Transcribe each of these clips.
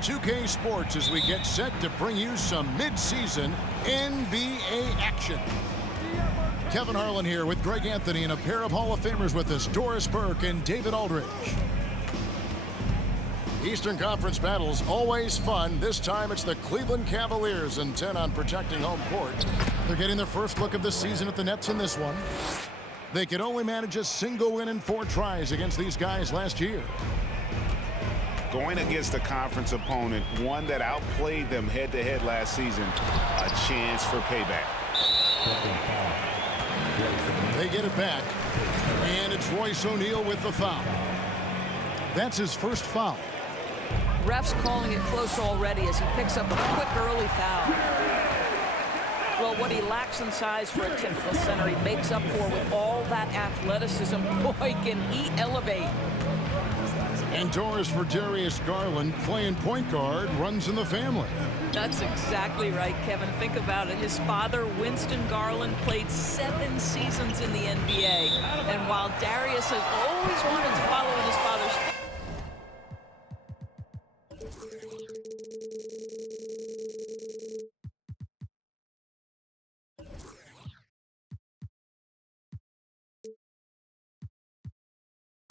2K Sports as we get set to bring you some mid-season NBA action. Kevin Harlan here with Greg Anthony and a pair of Hall of Famers with us, Doris Burke and David Aldridge. Eastern Conference battles always fun. This time it's the Cleveland Cavaliers intent on protecting home court. They're getting their first look of the season at the Nets in this one. They could only manage a single win in 4 tries against these guys last year. Going against a conference opponent, one that outplayed them head-to-head last season, a chance for payback. They get it back, and it's Royce O'Neal with the foul. That's his first foul. Refs calling it close already as he picks up a quick early foul. Well, what he lacks in size for a typical center, he makes up for with all that athleticism. Boy, can he elevate. And Doris for Darius Garland, playing point guard, runs in the family. That's exactly right, Kevin. Think about it. His father, Winston Garland, played 7 seasons in the NBA. And while Darius has always wanted to follow in his father's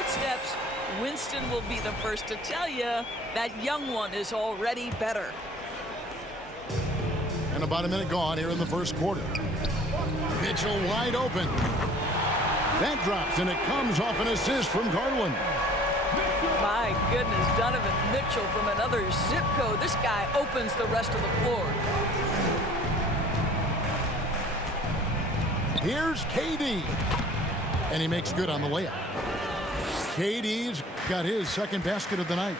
steps, Winston will be the first to tell you that young one is already better. And about a minute gone here in the first quarter. Mitchell wide open. That drops, and it comes off an assist from Garland. My goodness, Donovan Mitchell from another zip code. This guy opens the rest of the floor. Here's KD. And he makes good on the layup. KD's got his second basket of the night.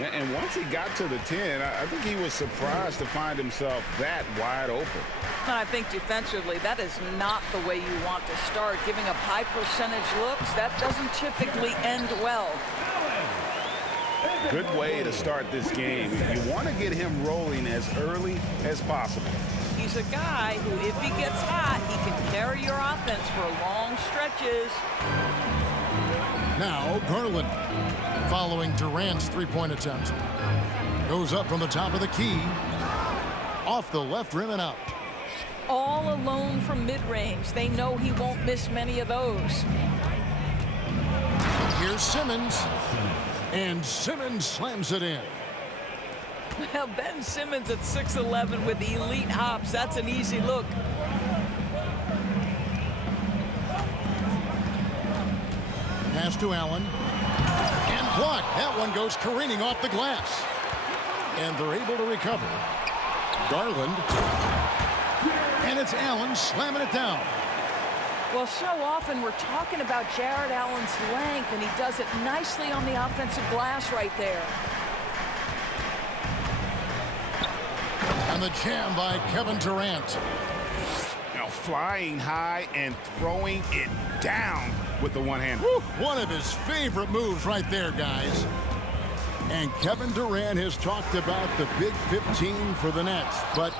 And once he got to the 10, I think he was surprised to find himself that wide open. I think defensively, that is not the way you want to start. Giving up high percentage looks, that doesn't typically end well. Good way to start this game. You want to get him rolling as early as possible. He's a guy who, if he gets hot, he can carry your offense for long stretches. Now Garland, following Durant's three-point attempt, goes up from the top of the key, off the left rim and out. All alone from mid-range. They know he won't miss many of those. Here's Simmons, and Simmons slams it in. Well, Ben Simmons at 6'11" with elite hops. That's an easy look. Pass to Allen. And blocked. That one goes careening off the glass. And they're able to recover. Garland. And it's Allen slamming it down. Well, so often we're talking about Jared Allen's length, and he does it nicely on the offensive glass right there. And the jam by Kevin Durant. Now flying high and throwing it down with the one hand. One of his favorite moves right there, guys. And Kevin Durant has talked about the Big 15 for the Nets, but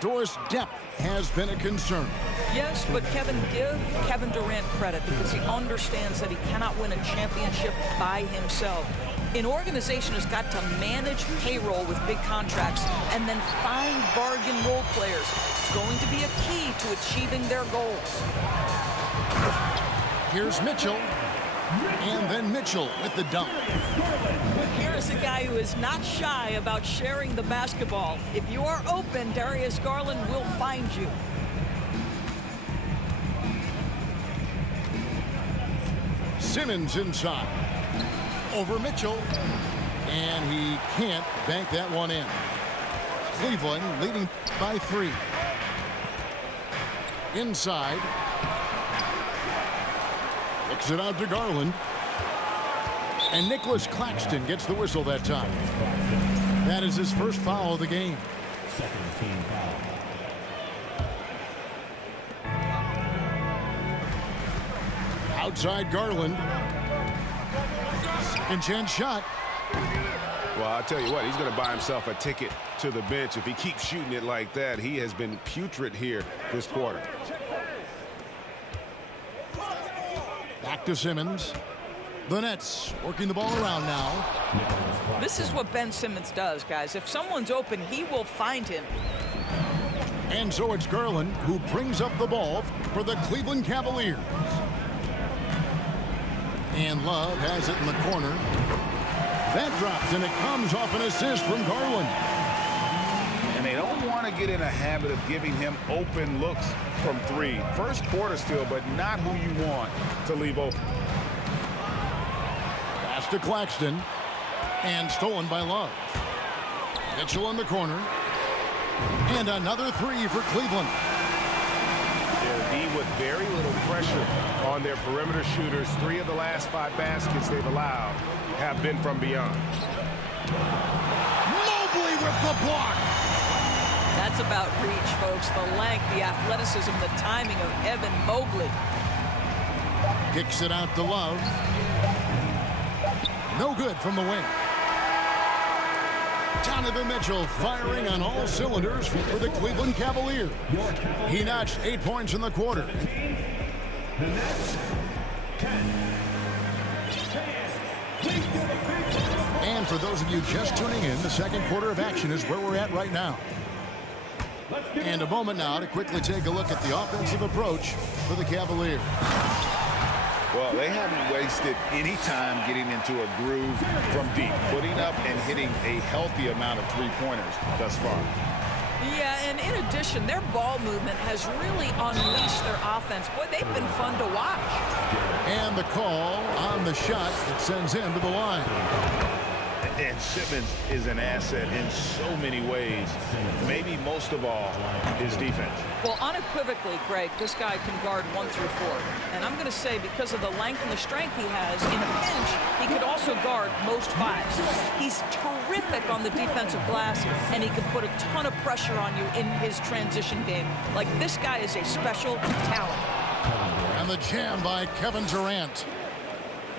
Doris, depth has been a concern. Yes, but Kevin, give Kevin Durant credit because he understands that he cannot win a championship by himself. An organization has got to manage payroll with big contracts and then find bargain role players. It's going to be a key to achieving their goals. Here's Mitchell, and then Mitchell with the dunk. Here is a guy who is not shy about sharing the basketball. If you are open, Darius Garland will find you. Simmons inside. Over Mitchell. And he can't bank that one in. Cleveland leading by 3. Inside. Kicks it out to Garland. And Nicholas Claxton gets the whistle that time. That is his first foul of the game. Second team foul. Outside Garland. Second chance shot. Well, I'll tell you what, he's going to buy himself a ticket to the bench if he keeps shooting it like that. He has been putrid here this quarter. Back to Simmons. The Nets working the ball around now. This is what Ben Simmons does, guys. If someone's open, he will find him. And so it's Garland who brings up the ball for the Cleveland Cavaliers. And Love has it in the corner. That drops, and it comes off an assist from Garland. And they don't want to get in a habit of giving him open looks from three. First quarter still, but not who you want to leave open. Pass to Claxton. And stolen by Love. Mitchell in the corner. And another three for Cleveland. They'll be with very little pressure on their perimeter shooters. 3 of the last 5 baskets they've allowed have been from beyond. Mobley with the block. That's about reach, folks. The length, the athleticism, the timing of Evan Mobley. Kicks it out to Love. No good from the wing. Donovan Mitchell firing on all cylinders for the Cleveland Cavaliers. He notched 8 points in the quarter. The Nets, 10. And for those of you just tuning in, the second quarter of action is where we're at right now. And a moment now to quickly take a look at the offensive approach for the Cavaliers. Well, they haven't wasted any time getting into a groove from deep, putting up and hitting a healthy amount of three-pointers thus far. Yeah, and in addition, their ball movement has really unleashed their offense. Boy, they've been fun to watch. And the call on the shot that sends him to the line. And Simmons is an asset in so many ways. Maybe most of all, his defense. Well, unequivocally, Greg, this guy can guard 1 through 4. And I'm going to say because of the length and the strength he has, in a pinch, he could also guard most 5s. He's terrific on the defensive glass, and he can put a ton of pressure on you in his transition game. Like, this guy is a special talent. And the jam by Kevin Durant.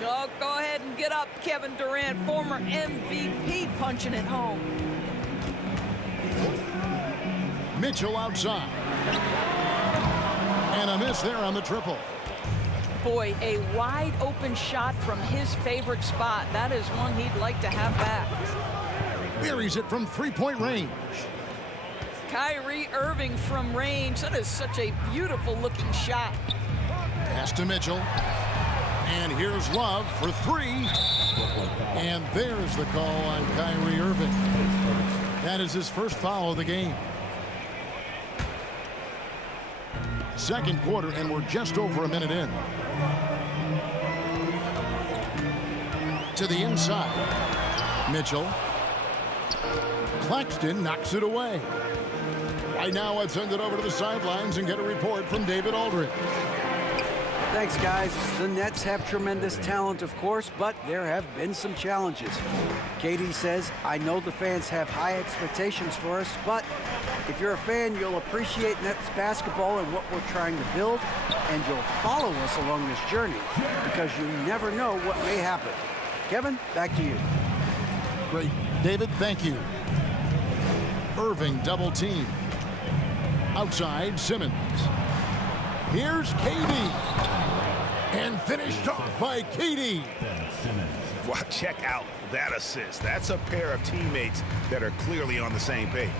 Oh, go ahead and get up, Kevin Durant, former MVP, punching it home. Mitchell outside. And a miss there on the triple. Boy, a wide open shot from his favorite spot. That is one he'd like to have back. Buries it from three-point range. Kyrie Irving from range. That is such a beautiful looking shot. Pass to Mitchell. And here's Love for 3. And there's the call on Kyrie Irving. That is his first foul of the game. Second quarter, and we're just over a minute in. To the inside. Mitchell. Claxton knocks it away. Right now, let's send it over to the sidelines and get a report from David Aldridge. Thanks, guys. The Nets have tremendous talent, of course, but there have been some challenges. KD says, I know the fans have high expectations for us, but if you're a fan, you'll appreciate Nets basketball and what we're trying to build, and you'll follow us along this journey because you never know what may happen. Kevin, back to you. Great. David, thank you. Irving double team. Outside, Simmons. Here's KD. And finished off by KD. Wow, check out that assist. That's a pair of teammates that are clearly on the same page.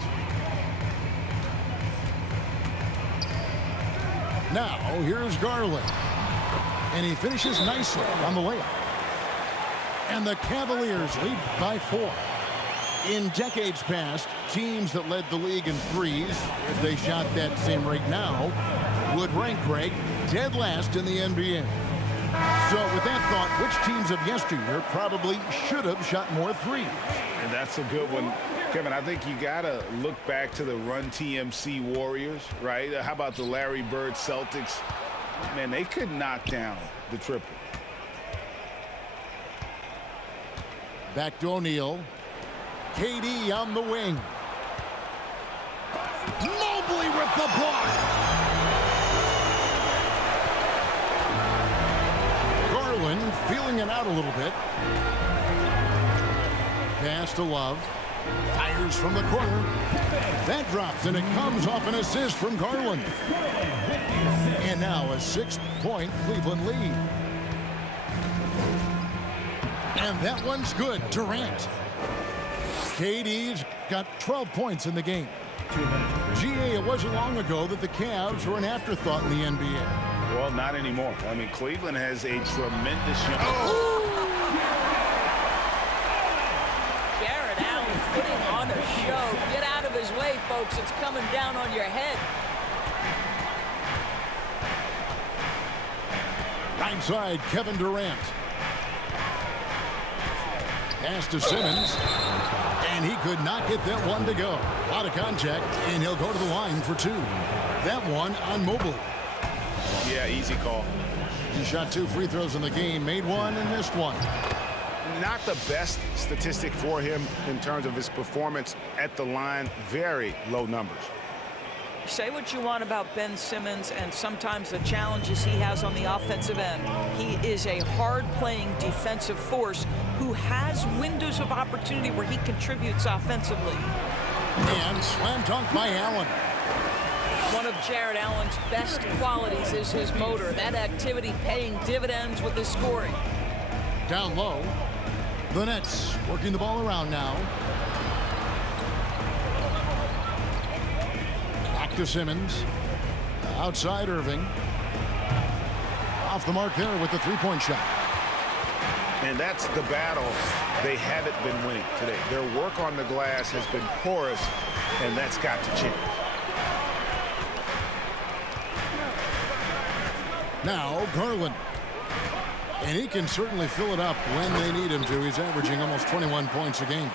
Now, here's Garland. And he finishes nicely on the layup. And the Cavaliers lead by 4. In decades past, teams that led the league in threes, if they shot that same rate now, would rank, Greg, dead last in the NBA. So with that thought, which teams of yesteryear probably should have shot more threes? And that's a good one. Kevin, I think you got to look back to the Run TMC Warriors, right? How about the Larry Bird Celtics? Man, they could knock down the triple. Back to O'Neal. KD on the wing. Mobley with the block. Garland feeling it out a little bit. Pass to Love. Fires from the corner. That drops, and it comes off an assist from Garland. And now a 6-point Cleveland lead. And that one's good. Durant. KD's got 12 points in the game. GA, it wasn't long ago that the Cavs were an afterthought in the NBA. Well, not anymore. I mean, Cleveland has a tremendous young... Jared Allen putting on a show. Get out of his way, folks. It's coming down on your head. Right side, Kevin Durant. Pass to Simmons. And he could not get that one to go. Out of contact, and he'll go to the line for two. That one on Mobley. Yeah, easy call. He shot 2 free throws in the game, made one and missed one. Not the best statistic for him in terms of his performance at the line. Very low numbers. Say what you want about Ben Simmons and sometimes the challenges he has on the offensive end. He is a hard-playing defensive force who has windows of opportunity where he contributes offensively. And slam dunk by Allen. One of Jared Allen's best qualities is his motor. That activity paying dividends with his scoring. Down low. The Nets working the ball around now. Back to Simmons. Outside Irving. Off the mark there with the three-point shot. And that's the battle they haven't been winning today. Their work on the glass has been porous, and that's got to change. Now Garland. And he can certainly fill it up when they need him to. He's averaging almost 21 points a game.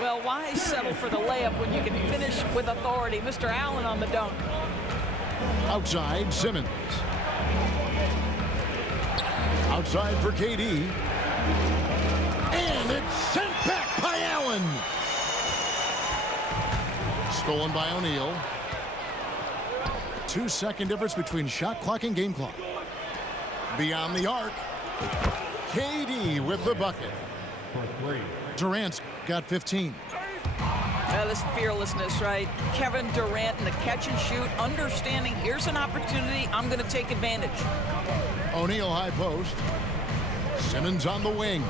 Well, why settle for the layup when you can finish with authority? Mr. Allen on the dunk. Outside, Simmons. Outside for KD. And it's sent back by Allen. Stolen by O'Neal. 2-second difference between shot clock and game clock. Beyond the arc. KD with the bucket. Durant's got 15. This fearlessness, right? Kevin Durant in the catch and shoot, understanding here's an opportunity, I'm going to take advantage. O'Neal high post. Simmons on the wing.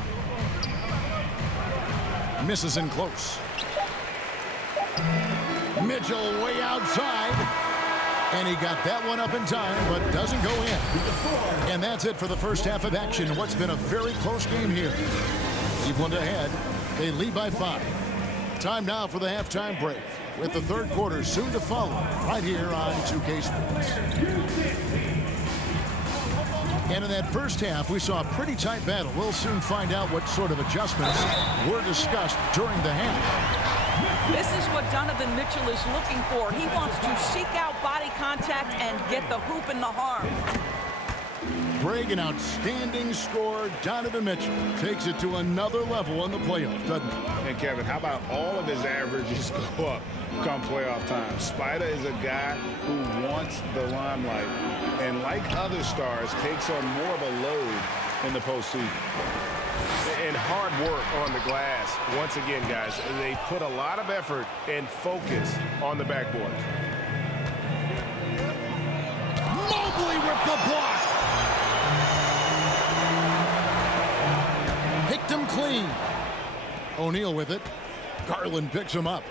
Misses in close. Mitchell way outside. And he got that one up in time, but doesn't go in. And that's it for the first half of action. What's been a very close game here. Cleveland ahead. They lead by 5. Time now for the halftime break, with the third quarter soon to follow right here on 2K Sports. And in that first half, we saw a pretty tight battle. We'll soon find out what sort of adjustments were discussed during the half. This is what Donovan Mitchell is looking for. He wants to seek out body contact and get the hoop in the harm. Greg, an outstanding scorer. Donovan Mitchell takes it to another level in the playoffs, doesn't he? And Kevin, how about all of his averages go up come playoff time? Spider is a guy who wants the limelight, and like other stars, takes on more of a load in the postseason. And hard work on the glass. Once again, guys, they put a lot of effort and focus on the backboard. Mobley with the block. Picked him clean. O'Neal with it. Garland picks him up.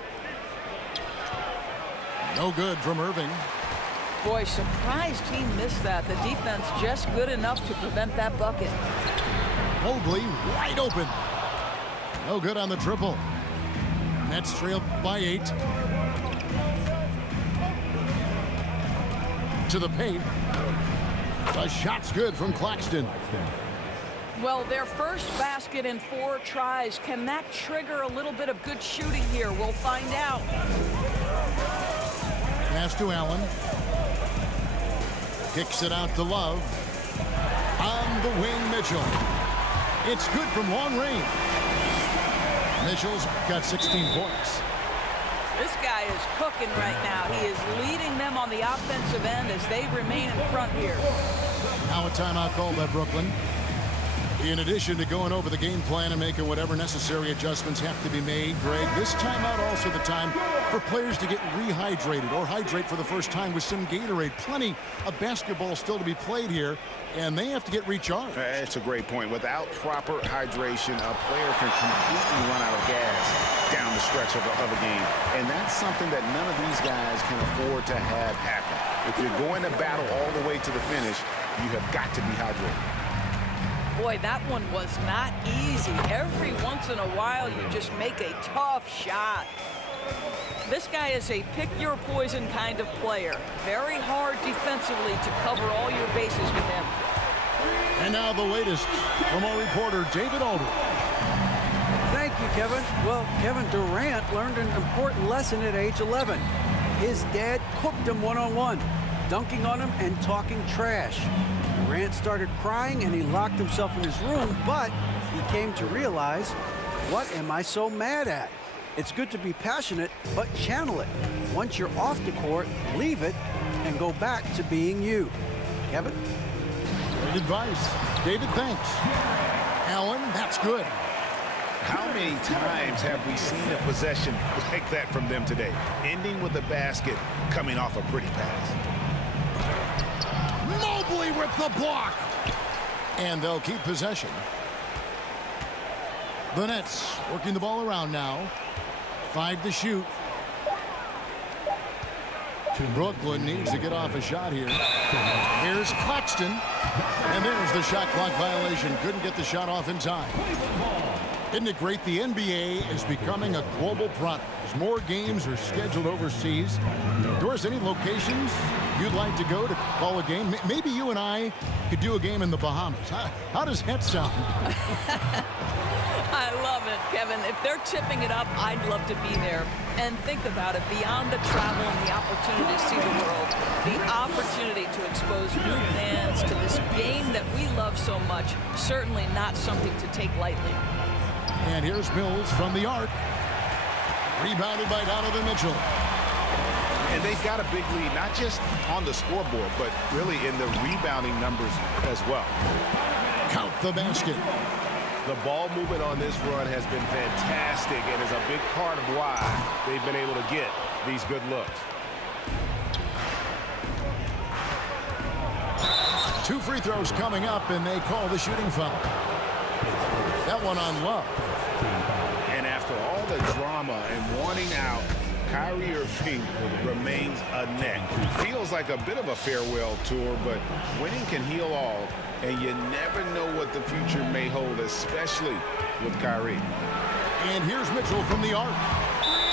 No good from Irving. Boy, surprised he missed that. The defense just good enough to prevent that bucket. Mobley wide open. No good on the triple. Nets trail by 8. To the paint. The shot's good from Claxton. Well, their first basket in 4 tries. Can that trigger a little bit of good shooting here? We'll find out. Pass to Allen. Kicks it out to Love. On the wing, Mitchell. It's good from long range. Mitchell's got 16 points. This guy is cooking right now. He is leading them on the offensive end as they remain in front here. Now a timeout called by Brooklyn. In addition to going over the game plan and making whatever necessary adjustments have to be made, Greg, this timeout also the time for players to get rehydrated or hydrate for the first time with some Gatorade. Plenty of basketball still to be played here, and they have to get recharged. That's a great point. Without proper hydration, a player can completely run out of gas down the stretch of a game. And that's something that none of these guys can afford to have happen. If you're going to battle all the way to the finish, you have got to be hydrated. Boy, that one was not easy. Every once in a while, you just make a tough shot. This guy is a pick-your-poison kind of player. Very hard defensively to cover all your bases with him. And now the latest from our reporter, David Aldridge. Thank you, Kevin. Well, Kevin Durant learned an important lesson at age 11. His dad cooked him one-on-one, dunking on him and talking trash. Durant started crying and he locked himself in his room, but he came to realize, what am I so mad at? It's good to be passionate, but channel it. Once you're off the court, leave it and go back to being you. Kevin? Great advice. David, thanks. Allen, that's good. How many times have we seen a possession like that from them today? Ending with a basket, coming off a pretty pass. Mobley with the block. And they'll keep possession. The Nets working the ball around now. 5 to shoot. Brooklyn needs to get off a shot here. Here's Claxton. And there's the shot clock violation. Couldn't get the shot off in time. Isn't it great? The NBA is becoming a global product. As more games are scheduled overseas. Doris, any locations you'd like to go to call a game? Maybe you and I could do a game in the Bahamas. How does that sound? I love it, Kevin. If they're tipping it up, I'd love to be there. And think about it, beyond the travel and the opportunity to see the world, the opportunity to expose new fans to this game that we love so much, certainly not something to take lightly. And here's Mills from the arc. Rebounded by Donovan Mitchell. And they've got a big lead, not just on the scoreboard, but really in the rebounding numbers as well. Count the basket. The ball movement on this run has been fantastic and is a big part of why they've been able to get these good looks. 2 free throws coming up, and they call the shooting foul. That one on Love. And after all the drama and wanting out, Kyrie Irving remains a net. Feels like a bit of a farewell tour, but winning can heal all, and you never know what the future may hold, especially with Kyrie. And here's Mitchell from the arc.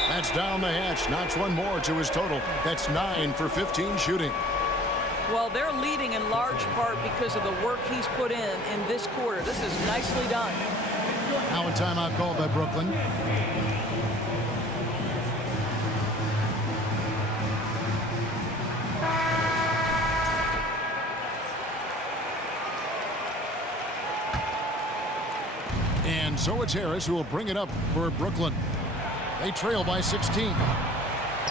That's down the hatch. Knocks one more to his total. That's 9 for 15 shooting. Well, they're leading in large part because of the work he's put in this quarter. This is nicely done. Now a timeout called by Brooklyn. And so it's Harris who will bring it up for Brooklyn. They trail by 16.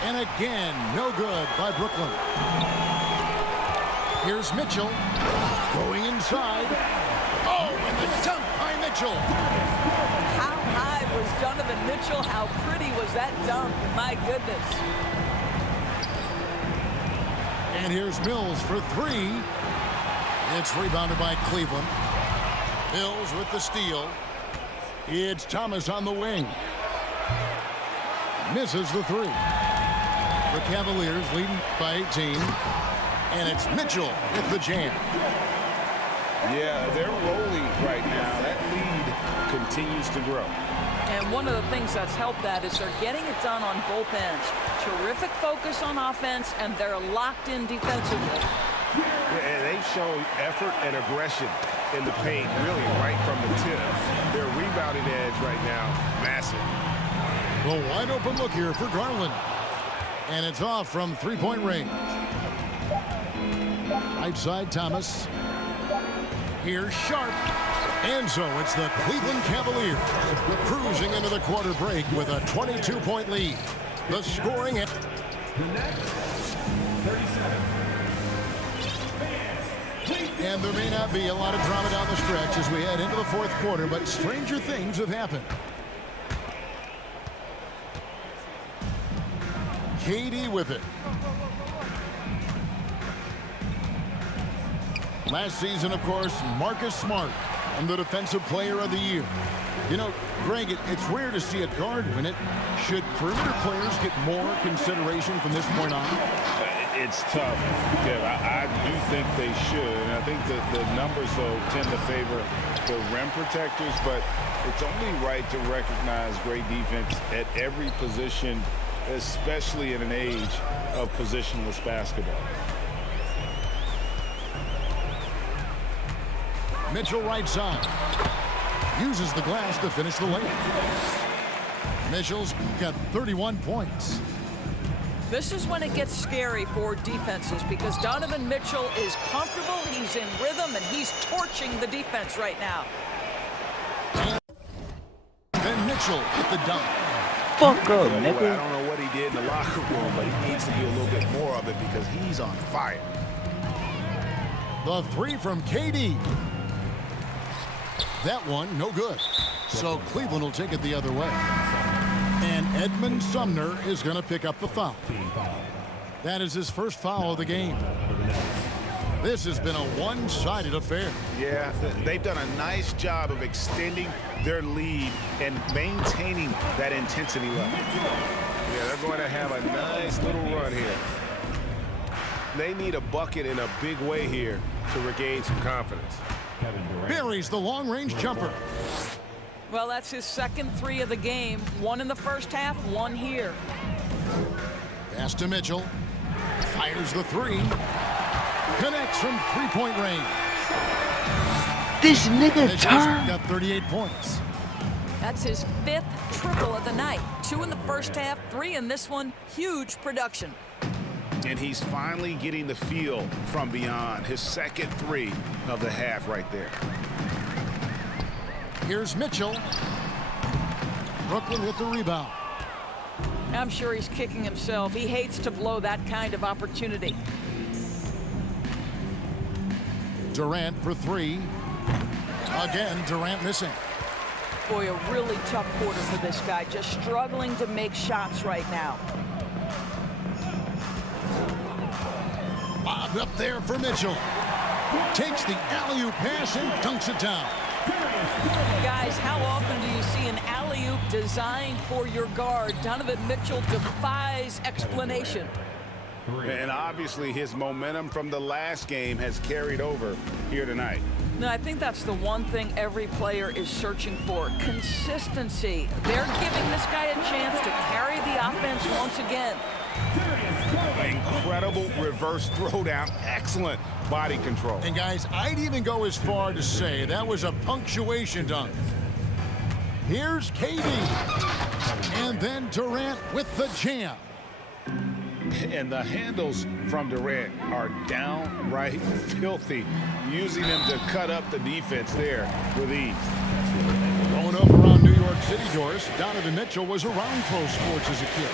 And again, no good by Brooklyn. Here's Mitchell going inside. Oh, and the dunk by Mitchell. How high was Donovan Mitchell? How pretty was that dunk? My goodness. And here's Mills for 3. It's rebounded by Cleveland. Mills with the steal. It's Thomas on the wing. Misses the 3. The Cavaliers leading by 18. And it's Mitchell with the jam. Yeah, they're rolling right now. That lead continues to grow. And one of the things that's helped that is they're getting it done on both ends. Terrific focus on offense, and they're locked in defensively. Yeah, and they've shown effort and aggression in the paint, really right from the tip. Their rebounding edge right now, massive. The wide open look here for Garland. And it's off from 3-point range. Right side, Thomas. Here's Sharp. And so it's the Cleveland Cavaliers cruising into the quarter break with a 22-point lead. The scoring at The Nets, 37. And there may not be a lot of drama down the stretch as we head into the fourth quarter, but stranger things have happened. KD with it. Last season, of course, Marcus Smart, and the Defensive Player of the Year. You know, Greg, it's rare to see a guard win it. Should perimeter players get more consideration from this point on? It's tough, Kev. I do think they should. And I think that the numbers, though, tend to favor the rim protectors. But it's only right to recognize great defense at every position, especially in an age of positionless basketball. Mitchell right side. Uses the glass to finish the layup. Mitchell's got 31 points. This is when it gets scary for defenses because Donovan Mitchell is comfortable, he's in rhythm, and he's torching the defense right now. Then Mitchell hit the dunk. Fuck up, I nigga. don't know what he did in the locker room, but he needs to do a little bit more of it because he's on fire. The three from KD. That one, no good. So Cleveland will take it the other way. And Edmund Sumner is going to pick up the foul. That is his first foul of the game. This has been a one-sided affair. Yeah, they've done a nice job of extending their lead and maintaining that intensity level. Yeah, they're going to have a nice little run here. They need a bucket in a big way here to regain some confidence. Buries the long-range jumper. Well, that's his second three of the game. One in the first half, one here. Pass to Mitchell. Fires the three. Connects from three-point range. This nigga Mitchell's turn. got 38 points. That's his fifth triple of the night. 2 in the first half, 3 in this one. Huge production. And he's finally getting the feel from beyond. His second three of the half right there. Here's Mitchell. Brooklyn with the rebound. I'm sure he's kicking himself. He hates to blow that kind of opportunity. Durant for three. Again, Durant missing. Boy, a really tough quarter for this guy. Just struggling to make shots right now. Bobbed up there for Mitchell. Takes the alley-oop pass and dunks it down. Guys, how often do you see an alley-oop designed for your guard? Donovan Mitchell defies explanation. And obviously his momentum from the last game has carried over here tonight. No, I think that's the one thing every player is searching for. Consistency. They're giving this guy a chance to carry the offense once again. Incredible reverse throwdown. Excellent body control. And guys, I'd even go as far to say that was a punctuation dunk. Here's KD. And then Durant with the jam. And the handles from Durant are downright filthy, using them to cut up the defense there with ease. Growing up around New York City, Doris, Donovan Mitchell was around pro sports as a kid.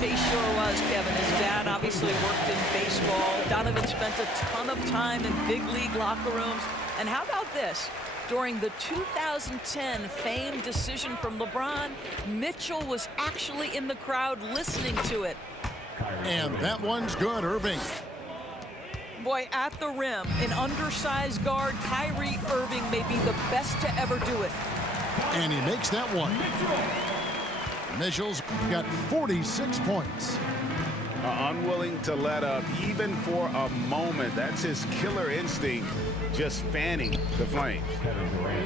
He sure was, Kevin. His dad obviously worked in baseball. Donovan spent a ton of time in big league locker rooms. And how about this? During the 2010 famed decision from LeBron, Mitchell was actually in the crowd listening to it. And that one's good, Irving. Boy, at the rim, an undersized guard, Kyrie Irving may be the best to ever do it. And he makes that one. Mitchell's got 46 points. Unwilling to let up even for a moment. That's his killer instinct, just fanning the flames.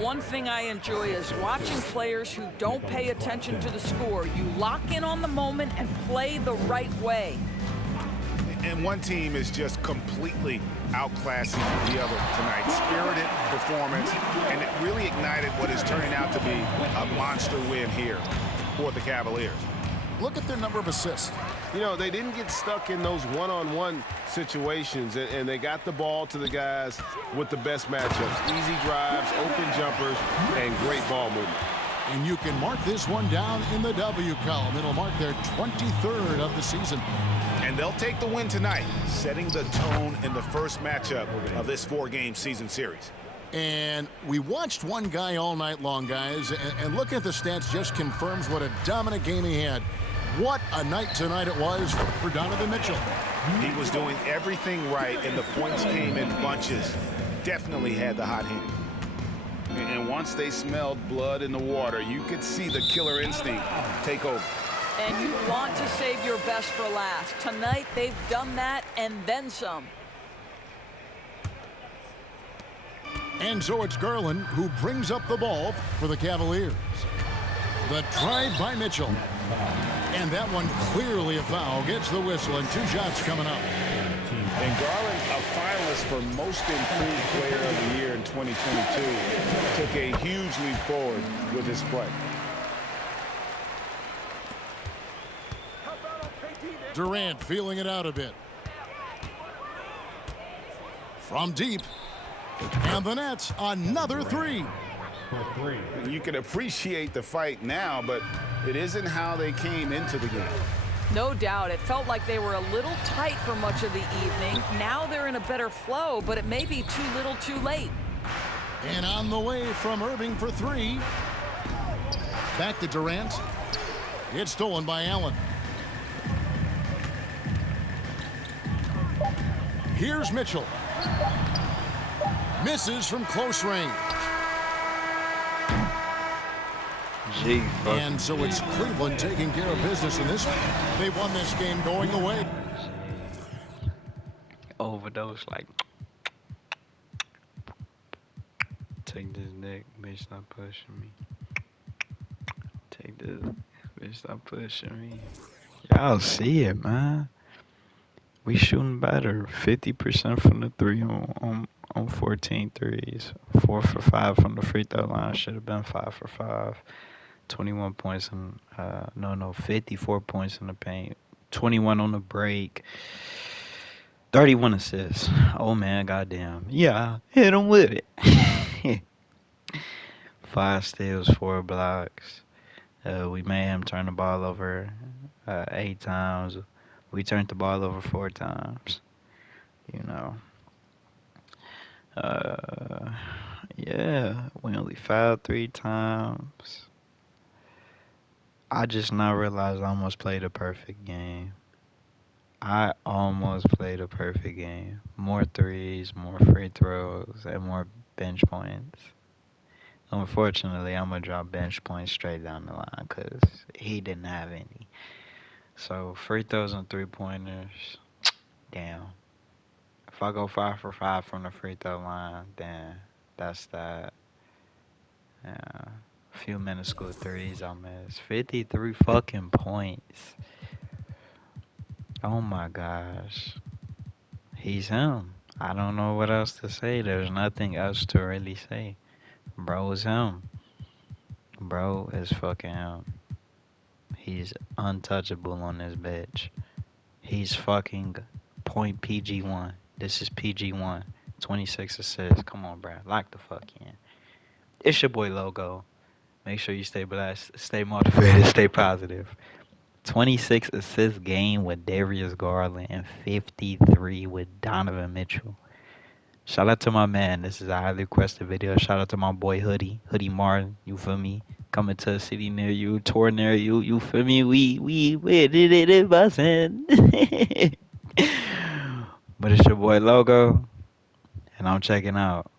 One thing I enjoy is watching players who don't pay attention to the score. You lock in on the moment and play the right way. And one team is just completely outclassing the other tonight. Spirited performance, and it really ignited what is turning out to be a monster win here for the Cavaliers. Look at their number of assists. You know, they didn't get stuck in those one-on-one situations, and they got the ball to the guys with the best matchups. Easy drives, open jumpers, and great ball movement. And you can mark this one down in the W column. It'll mark their 23rd of the season. And they'll take the win tonight, setting the tone in the first matchup of this 4-game season series. And we watched one guy all night long, guys, and looking at the stats just confirms what a dominant game he had. What a night tonight it was for Donovan Mitchell. He was doing everything right, and the points came in bunches. Definitely had the hot hand. And once they smelled blood in the water, you could see the killer instinct take over. And you want to save your best for last. Tonight, they've done that and then some. And so it's Garland who brings up the ball for the Cavaliers. The drive by Mitchell. And that one clearly a foul. Gets the whistle, and 2 shots coming up. And Garland, a finalist for Most Improved Player of the Year in 2022, took a huge leap forward with his play. Durant feeling it out a bit. From deep. And the Nets, another 3. You can appreciate the fight now, but it isn't how they came into the game. No doubt. It felt like they were a little tight for much of the evening. Now they're in a better flow, but it may be too little too late. And on the way from Irving for 3. Back to Durant. It's stolen by Allen. Here's Mitchell. Misses from close range. And so it's Cleveland taking care of business in this one. They won this game going away. Overdose, like. Take this dick, bitch, stop pushing me. Take this, bitch, stop pushing me. Y'all see it, man. We shooting better. 50% from the 3 on 14 threes. 4 for 5 from the free throw line. Should have been 5 for 5. 21 points in, 54 points in the paint. 21 on the break. 31 assists. Oh, man, goddamn. Yeah, hit him with it. 5 steals, 4 blocks. We made him turn the ball over 8 times. We turned the ball over 4 times. You know. Yeah, we only fouled 3 times. I just now realized I almost played a perfect game. I almost played a perfect game. More threes, more free throws, and more bench points. Unfortunately, I'm going to drop bench points straight down the line because he didn't have any. So, free throws and 3-pointers, damn. If I go 5 for 5 from the free throw line, then that's that. Yeah. A few minuscule threes I missed. 53 fucking points. Oh my gosh. He's him. I don't know what else to say. There's nothing else to really say. Bro is him. Bro is fucking him. He's untouchable on this bitch. He's fucking point PG1. This is PG1. 26 assists. Come on, bro. Lock the fuck in. It's your boy Logo. Make sure you stay blessed, stay motivated, stay positive. 26 assists game with Darius Garland and 53 with Donovan Mitchell. Shout out to my man. This is a highly requested video. Shout out to my boy Hoodie Martin. You feel me? Coming to a city near you, tour near you. You feel me? We did it bussin'. But it's your boy Logo, and I'm checking out.